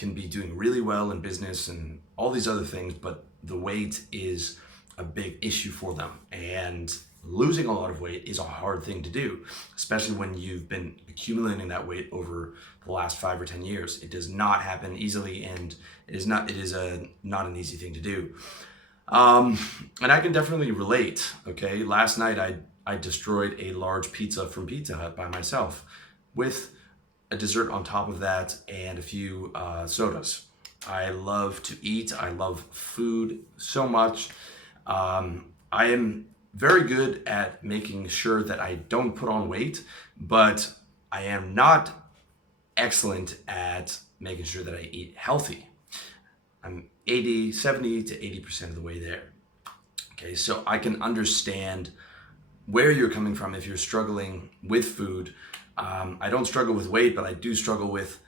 can be doing really well in business and all these other things, but the weight is a big issue for them. And losing a lot of weight is a hard thing to do, especially when you've been accumulating that weight over the last 5 or 10 years. It does not happen easily, and it is not an easy thing to do. And I can definitely relate. Okay, last night I destroyed a large pizza from Pizza Hut by myself, with a dessert on top of that and a few sodas. I love to eat. I love food so much. I am very good at making sure that I don't put on weight, but I am not excellent at making sure that I eat healthy. I'm 70 to 80% of the way there. Okay, so I can understand where you're coming from if you're struggling with food. I don't struggle with weight, but I do struggle with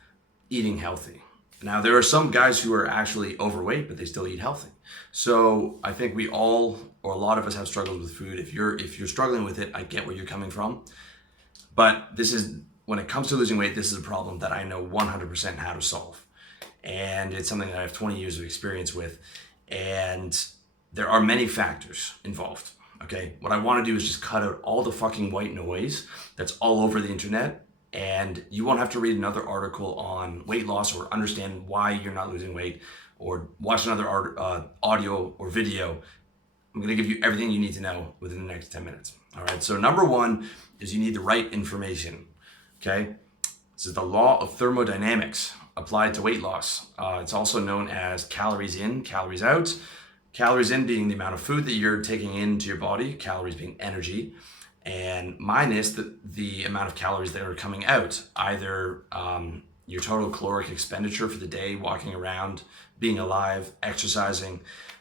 eating healthy. Now, there are some guys who are actually overweight, but they still eat healthy. So I think we all, or a lot of us, have struggled with food. If you're struggling with it, I get where you're coming from. But when it comes to losing weight, this is a problem that I know 100% how to solve. And it's something that I have 20 years of experience with. And there are many factors involved. Okay, what I want to do is just cut out all the fucking white noise that's all over the internet, and you won't have to read another article on weight loss or understand why you're not losing weight or watch another audio or video. I'm going to give you everything you need to know within the next 10 minutes. All right, so number one is you need the right information. Okay, this is the law of thermodynamics applied to weight loss. It's also known as calories in, calories out. Calories in being the amount of food that you're taking into your body, calories being energy, and minus the amount of calories that are coming out, either your total caloric expenditure for the day, walking around, being alive, exercising,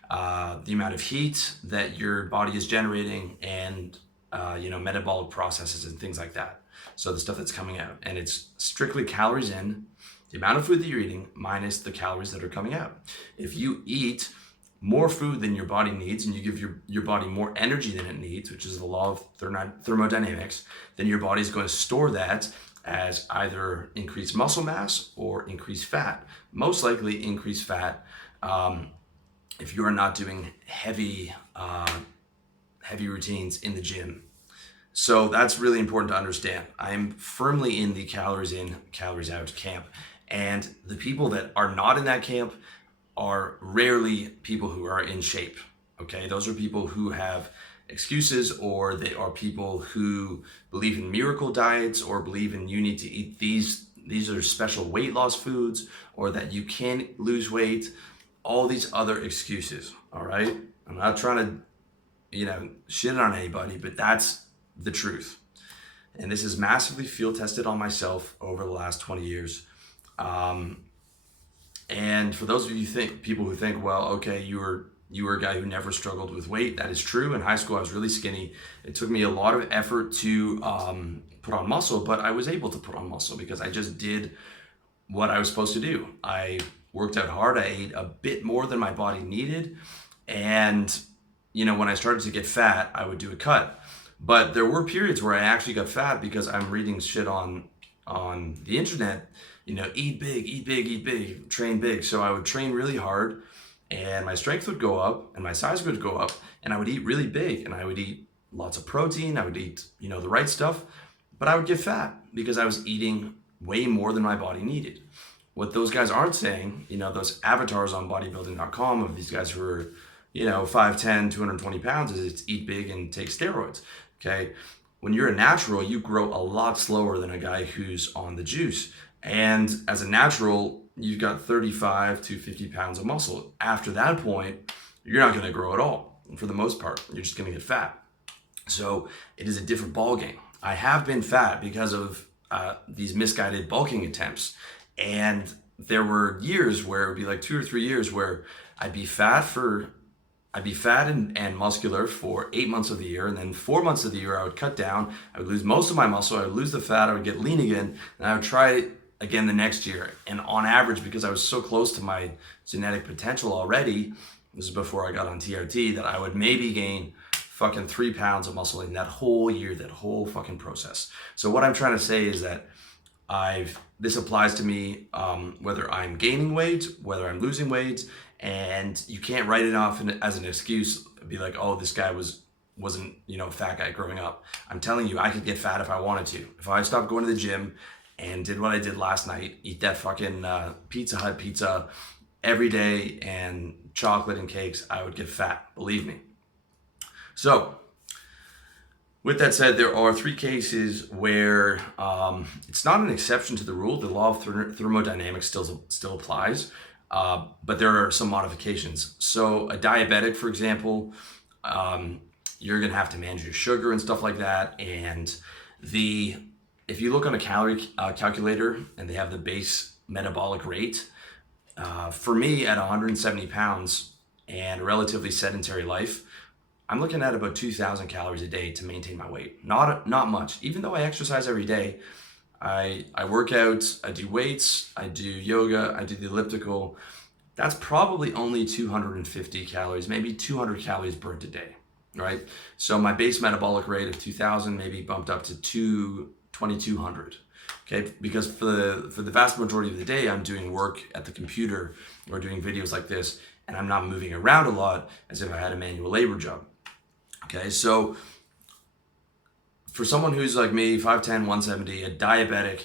the amount of heat that your body is generating, and metabolic processes and things like that. So the stuff that's coming out, and it's strictly calories in, the amount of food that you're eating minus the calories that are coming out. If you eat more food than your body needs, and you give your body more energy than it needs, which is the law of thermodynamics, then your body is going to store that as either increased muscle mass or increased fat. Most likely increased fat if you are not doing heavy routines in the gym. So that's really important to understand. I'm firmly in the calories in, calories out camp. And the people that are not in that camp are rarely people who are in shape. Okay, those are people who have excuses, or they are people who believe in miracle diets, or believe in you need to eat these are special weight loss foods, or that you can't lose weight, all these other excuses. All right, I'm not trying to shit on anybody, but that's the truth. And this is massively field tested on myself over the last 20 years. And for those of you people who think, well, okay, you were a guy who never struggled with weight. That is true. In high school, I was really skinny. It took me a lot of effort to put on muscle, but I was able to put on muscle because I just did what I was supposed to do. I worked out hard. I ate a bit more than my body needed. And, when I started to get fat, I would do a cut. But there were periods where I actually got fat because I'm reading shit on the internet, eat big, eat big, eat big, train big. So I would train really hard, and my strength would go up and my size would go up, and I would eat really big, and I would eat lots of protein. I would eat, the right stuff, but I would get fat because I was eating way more than my body needed. What those guys aren't saying, those avatars on bodybuilding.com of these guys who are, 5'10", 220 pounds, is it's eat big and take steroids. Okay. When you're a natural, you grow a lot slower than a guy who's on the juice. And as a natural, you've got 35 to 50 pounds of muscle. After that point, you're not going to grow at all. For the most part, you're just going to get fat. So it is a different ball game. I have been fat because of these misguided bulking attempts. And there were years where it would be like 2 or 3 years where I'd be fat and muscular for 8 months of the year, and then 4 months of the year I would cut down, I would lose most of my muscle, I would lose the fat, I would get lean again, and I would try it again the next year. And on average, because I was so close to my genetic potential already, this is before I got on TRT, that I would maybe gain fucking 3 pounds of muscle in that whole year, that whole fucking process. So what I'm trying to say is that This applies to me whether I'm gaining weight, whether I'm losing weight, and you can't write it off as an excuse. Be like, oh, this guy wasn't a fat guy growing up. I'm telling you, I could get fat if I wanted to. If I stopped going to the gym and did what I did last night, eat that fucking Pizza Hut pizza every day and chocolate and cakes, I would get fat. Believe me. So, with that said, there are 3 cases where it's not an exception to the rule. The law of thermodynamics still applies, but there are some modifications. So a diabetic, for example, you're going to have to manage your sugar and stuff like that. And if you look on a calorie calculator and they have the base metabolic rate, for me at 170 pounds and a relatively sedentary life, I'm looking at about 2,000 calories a day to maintain my weight. Not much. Even though I exercise every day, I work out, I do weights, I do yoga, I do the elliptical. That's probably only 250 calories, maybe 200 calories burnt a day, right? So my base metabolic rate of 2,000 maybe bumped up to 2,200. Okay, because for the vast majority of the day, I'm doing work at the computer or doing videos like this, and I'm not moving around a lot as if I had a manual labor job. Okay, so for someone who's like me, 5'10", 170, a diabetic,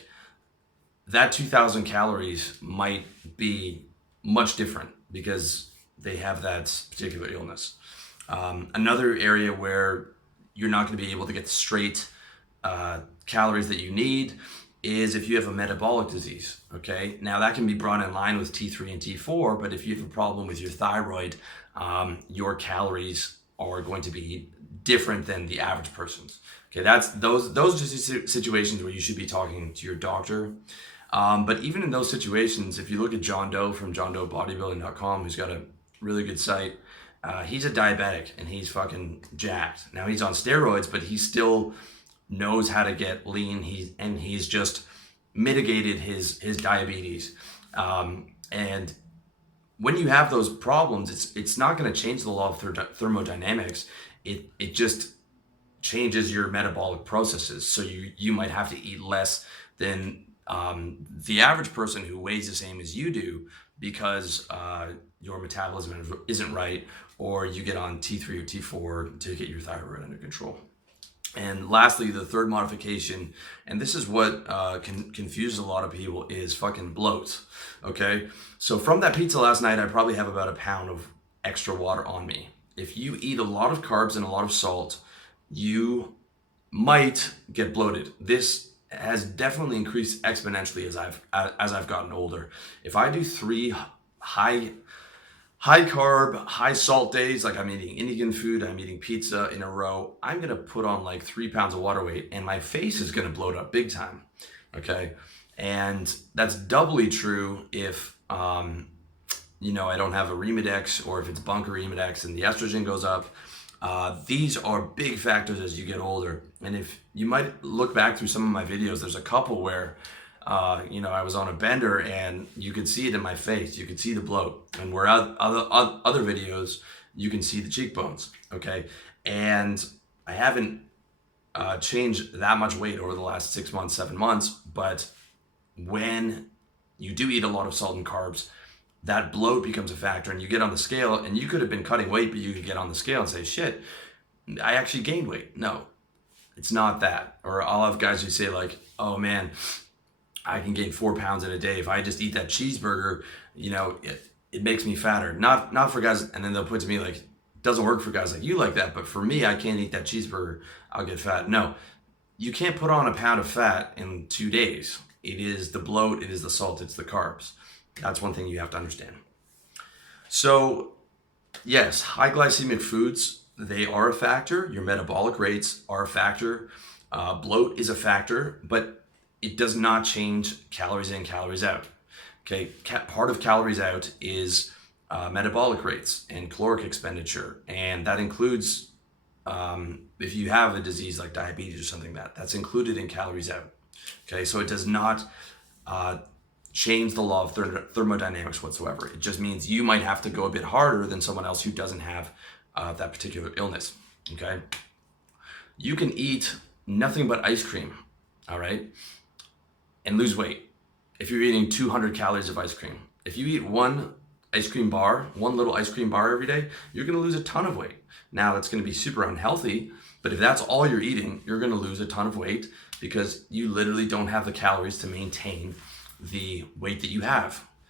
that 2,000 calories might be much different because they have that particular illness. Another area where you're not going to be able to get the straight calories that you need is if you have a metabolic disease. Okay, now that can be brought in line with T3 and T4, but if you have a problem with your thyroid, your calories are going to be different than the average person's. Okay, those are situations where you should be talking to your doctor. But even in those situations, if you look at John Doe from JohnDoeBodybuilding.com, who's got a really good site, he's a diabetic and he's fucking jacked. Now he's on steroids, but he still knows how to get lean. He's just mitigated his diabetes. And when you have those problems, it's not going to change the law of thermodynamics. It just changes your metabolic processes. So you might have to eat less than the average person who weighs the same as you do because your metabolism isn't right, or you get on T3 or T4 to get your thyroid under control. And lastly, the third modification, and this is what confuses a lot of people, is fucking bloat. Okay, so from that pizza last night, I probably have about a pound of extra water on me. If you eat a lot of carbs and a lot of salt, you might get bloated. This has definitely increased exponentially as I've gotten older. If I do 3 high carb, high salt days, like I'm eating Indian food, I'm eating pizza in a row, I'm gonna put on like 3 pounds of water weight and my face is gonna bloat up big time. Okay, and that's doubly true if I don't have a Remedex, or if it's bunker Remedex and the estrogen goes up. These are big factors as you get older. And if you might look back through some of my videos, there's a couple where I was on a bender and you could see it in my face. You could see the bloat. And where other videos, you can see the cheekbones. Okay, and I haven't changed that much weight over the last 6 months, 7 months. But when you do eat a lot of salt and carbs, that bloat becomes a factor, and you get on the scale, and you could have been cutting weight, but you could get on the scale and say, shit, I actually gained weight. No, it's not that. Or I'll have guys who say like, oh man, I can gain 4 pounds in a day. If I just eat that cheeseburger, it makes me fatter. Not for guys, and then they'll put to me like, it doesn't work for guys like you like that, but for me, I can't eat that cheeseburger, I'll get fat. No, you can't put on a pound of fat in 2 days. It is the bloat, it is the salt, it's the carbs. That's one thing you have to understand. So yes, high glycemic foods, they are a factor. Your metabolic rates are a factor. Bloat is a factor, but it does not change calories in, calories out. Okay, part of calories out is metabolic rates and caloric expenditure, and that includes if you have a disease like diabetes or something that's included in calories out. Okay, so it does not change the law of thermodynamics whatsoever. It just means you might have to go a bit harder than someone else who doesn't have that particular illness. Okay, you can eat nothing but ice cream. All right, and lose weight. If you're eating 200 calories of ice cream, if you eat one little ice cream bar every day, you're gonna lose a ton of weight. Now that's gonna be super unhealthy, but if that's all you're eating, you're gonna lose a ton of weight because you literally don't have the calories to maintain the weight that you have.